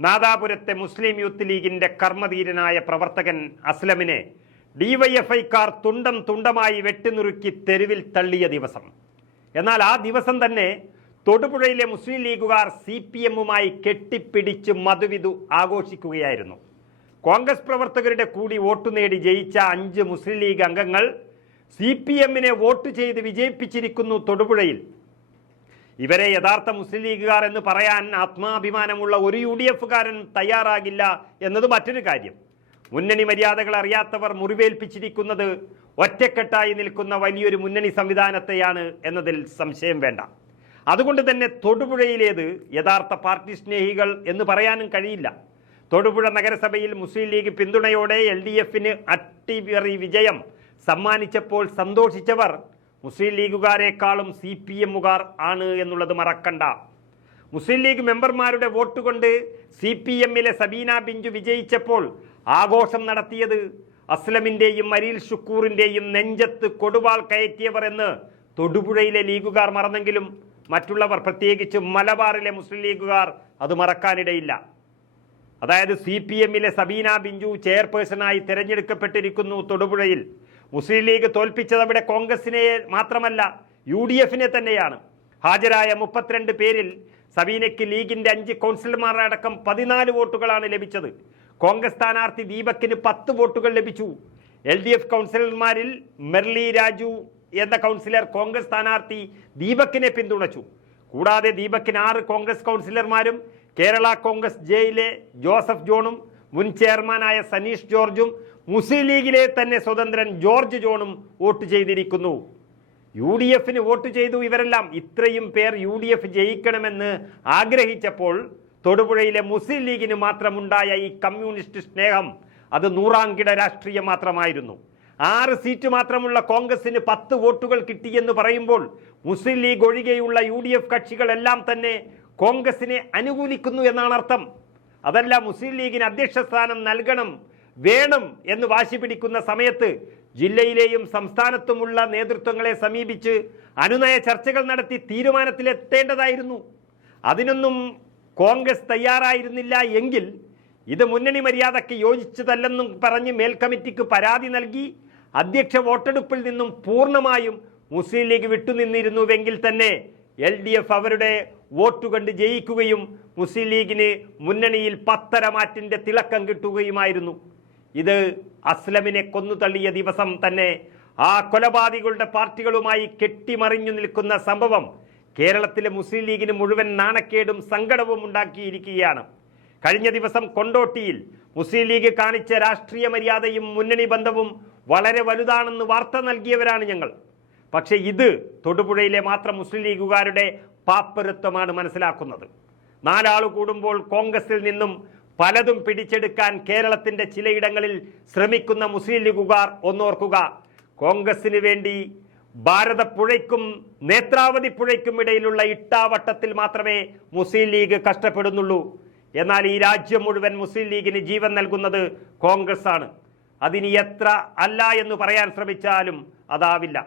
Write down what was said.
നാദാപുരത്തെ മുസ്ലിം youth ലീഗിന്റെ കർമ്മധീരനായ പ്രവർത്തകൻ അസ്ലമിനെ ഡിവൈഎഫ്ഐക്കാർ തുണ്ടം തുണ്ടമായി വെട്ടിനുറുക്കി തെരുവിൽ തള്ളിയ ദിവസം. എന്നാൽ ആ ദിവസം തന്നെ തൊടുപുഴയിലെ മുസ്ലിം ലീഗുകാർ CPM-മായി കെട്ടിപ്പിടിച്ച് മധുവിധു ആഘോഷിക്കുകയായിരുന്നു. കോൺഗ്രസ് പ്രവർത്തകരുടെ കൂടി വോട്ട് നേടി ജയിച്ച 5 മുസ്ലിം ലീഗ് അംഗങ്ങൾ CPM-നെ വോട്ട് ചെയ്ത് വിജയിപ്പിച്ചിരിക്കുന്നു തൊടുപുഴയിൽ. ഇവരെ യഥാർത്ഥ മുസ്ലിം ലീഗുകാർ എന്ന് പറയാൻ ആത്മാഭിമാനമുള്ള ഒരു UDF-കാരൻ തയ്യാറാകില്ല എന്നത് മറ്റൊരു കാര്യം. മുന്നണി മര്യാദകൾ അറിയാത്തവർ മുറിവേൽപ്പിച്ചിരിക്കുന്നത് ഒറ്റക്കെട്ടായി നിൽക്കുന്ന വലിയൊരു മുന്നണി സംവിധാനത്തെയാണ് എന്നതിൽ സംശയം വേണ്ട. അതുകൊണ്ട് തന്നെ തൊടുപുഴയിലേത് യഥാർത്ഥ പാർട്ടി സ്നേഹികൾ എന്ന് പറയാനും കഴിയില്ല. തൊടുപുഴ നഗരസഭയിൽ മുസ്ലിം ലീഗ് പിന്തുണയോടെ LDF-ന് അട്ടിമറി വിജയം സമ്മാനിച്ചപ്പോൾ സന്തോഷിച്ചവർ മുസ്ലിം ലീഗുകാരെക്കാളും CPM-കാർ ആണ് എന്നുള്ളത് മറക്കണ്ട. മുസ്ലിം ലീഗ് മെമ്പർമാരുടെ വോട്ട് കൊണ്ട് CPM-ലെ സബീന ബിഞ്ചു വിജയിച്ചപ്പോൾ ആഘോഷം നടത്തിയത് അസ്ലമിൻ്റെയും മരീൽ ഷുക്കൂറിൻ്റെയും നെഞ്ചത്ത് കൊടുവാൾ കയറ്റിയവർ എന്ന് തൊടുപുഴയിലെ ലീഗുകാർ മറന്നെങ്കിലും മറ്റുള്ളവർ, പ്രത്യേകിച്ച് മലബാറിലെ മുസ്ലിം ലീഗുകാർ അത് മറക്കാനിടയില്ല. അതായത് CPM-ലെ സബീന ബിഞ്ചു ചെയർപേഴ്സണായി തിരഞ്ഞെടുക്കപ്പെട്ടിരിക്കുന്നു തൊടുപുഴയിൽ. മുസ്ലിം ലീഗ് തോൽപ്പിച്ചത് അവിടെ കോൺഗ്രസിനെ മാത്രമല്ല UDF-നെ തന്നെയാണ്. ഹാജരായ 32 പേരിൽ സബീനയ്ക്ക് ലീഗിന്റെ 5 കൗൺസിലർമാരടക്കം 14 വോട്ടുകളാണ് ലഭിച്ചത്. കോൺഗ്രസ് സ്ഥാനാർത്ഥി ദീപക്കിന് 10 വോട്ടുകൾ ലഭിച്ചു. LDF കൗൺസിലർമാരിൽ മെർലി രാജു എന്ന കൗൺസിലർ കോൺഗ്രസ് സ്ഥാനാർത്ഥി ദീപക്കിനെ പിന്തുണച്ചു. കൂടാതെ ദീപക്കിന് 6 കോൺഗ്രസ് കൗൺസിലർമാരും കേരള കോൺഗ്രസ് ജെയിലെ ജോസഫ് ജോണും മുൻ ചെയർമാനായ സനീഷ് ജോർജും മുസ്ലിം ലീഗിലെ തന്നെ സ്വതന്ത്രൻ ജോർജ് ജോണും വോട്ട് ചെയ്തിരിക്കുന്നു. UDF-ന് വോട്ട് ചെയ്തു. ഇവരെല്ലാം, ഇത്രയും പേർ UDF ജയിക്കണമെന്ന് ആഗ്രഹിച്ചപ്പോൾ തൊടുപുഴയിലെ മുസ്ലിം ലീഗിന് മാത്രമുണ്ടായ ഈ കമ്മ്യൂണിസ്റ്റ് സ്നേഹം അത് നൂറാംകിട രാഷ്ട്രീയം മാത്രമായിരുന്നു. 6 സീറ്റ് മാത്രമുള്ള കോൺഗ്രസിന് 10 വോട്ടുകൾ കിട്ടിയെന്ന് പറയുമ്പോൾ മുസ്ലിം ലീഗ് ഒഴികെയുള്ള UDF കക്ഷികളെല്ലാം തന്നെ കോൺഗ്രസിനെ അനുകൂലിക്കുന്നു എന്നാണ് അർത്ഥം. അതല്ല, മുസ്ലിം ലീഗിന് അധ്യക്ഷ സ്ഥാനം നൽകണം, വേണം എന്ന് വാശി പിടിക്കുന്ന സമയത്ത് ജില്ലയിലെയും സംസ്ഥാനത്തുമുള്ള നേതൃത്വങ്ങളെ സമീപിച്ച് അനുനയ ചർച്ചകൾ നടത്തി തീരുമാനത്തിലെത്തേണ്ടതായിരുന്നു. അതിനൊന്നും കോൺഗ്രസ് തയ്യാറായിരുന്നില്ല എങ്കിൽ ഇത് മുന്നണി മര്യാദയ്ക്ക് യോജിച്ചതല്ലെന്നും പറഞ്ഞ് മേൽക്കമ്മിറ്റിക്ക് പരാതി നൽകി അധ്യക്ഷ വോട്ടെടുപ്പിൽ നിന്നും പൂർണ്ണമായും മുസ്ലിം ലീഗ് വിട്ടുനിന്നിരുന്നുവെങ്കിൽ തന്നെ LDF അവരുടെ വോട്ട് കണ്ട് ജയിക്കുകയും മുസ്ലിം ലീഗിന് മുന്നണിയിൽ പത്തരമാറ്റിന്റെ തിളക്കം കിട്ടുകയുമായിരുന്നു. ഇത് അസ്ലമിനെ കൊന്നു തള്ളിയ ദിവസം തന്നെ ആ കൊലപാതകളുടെ പാർട്ടികളുമായി കെട്ടിമറിഞ്ഞു നിൽക്കുന്ന സംഭവം കേരളത്തിലെ മുസ്ലിം ലീഗിന് മുഴുവൻ നാണക്കേടും സങ്കടവും ഉണ്ടാക്കിയിരിക്കുകയാണ്. കഴിഞ്ഞ ദിവസം കൊണ്ടോട്ടിയിൽ മുസ്ലിം ലീഗ് കാണിച്ച രാഷ്ട്രീയ മര്യാദയും മുന്നണി ബന്ധവും വളരെ വലുതാണെന്ന് വാർത്ത നൽകിയവരാണ് ഞങ്ങൾ. പക്ഷേ ഇത് തൊടുപുഴയിലെ മാത്രം മുസ്ലിം ലീഗുകാരുടെ പാപ്പരത്വമാണ് മനസ്സിലാക്കുന്നത്. 4 ആൾ കൂടുമ്പോൾ കോൺഗ്രസിൽ നിന്നും പലതും പിടിച്ചെടുക്കാൻ കേരളത്തിന്റെ ചിലയിടങ്ങളിൽ ശ്രമിക്കുന്ന മുസ്ലിം ലീഗുകാർ ഒന്നോർക്കുക, കോൺഗ്രസിന് വേണ്ടി ഭാരതപ്പുഴയ്ക്കും നേത്രാവതി പുഴയ്ക്കും ഇടയിലുള്ള ഇട്ടാവട്ടത്തിൽ മാത്രമേ മുസ്ലിം ലീഗ് കഷ്ടപ്പെടുന്നുള്ളൂ. എന്നാൽ ഈ രാജ്യം മുഴുവൻ മുസ്ലിം ലീഗിന് ജീവൻ നൽകുന്നത് കോൺഗ്രസ് ആണ്. അതിന് എത്ര അല്ല എന്ന് പറയാൻ ശ്രമിച്ചാലും അതാവില്ല.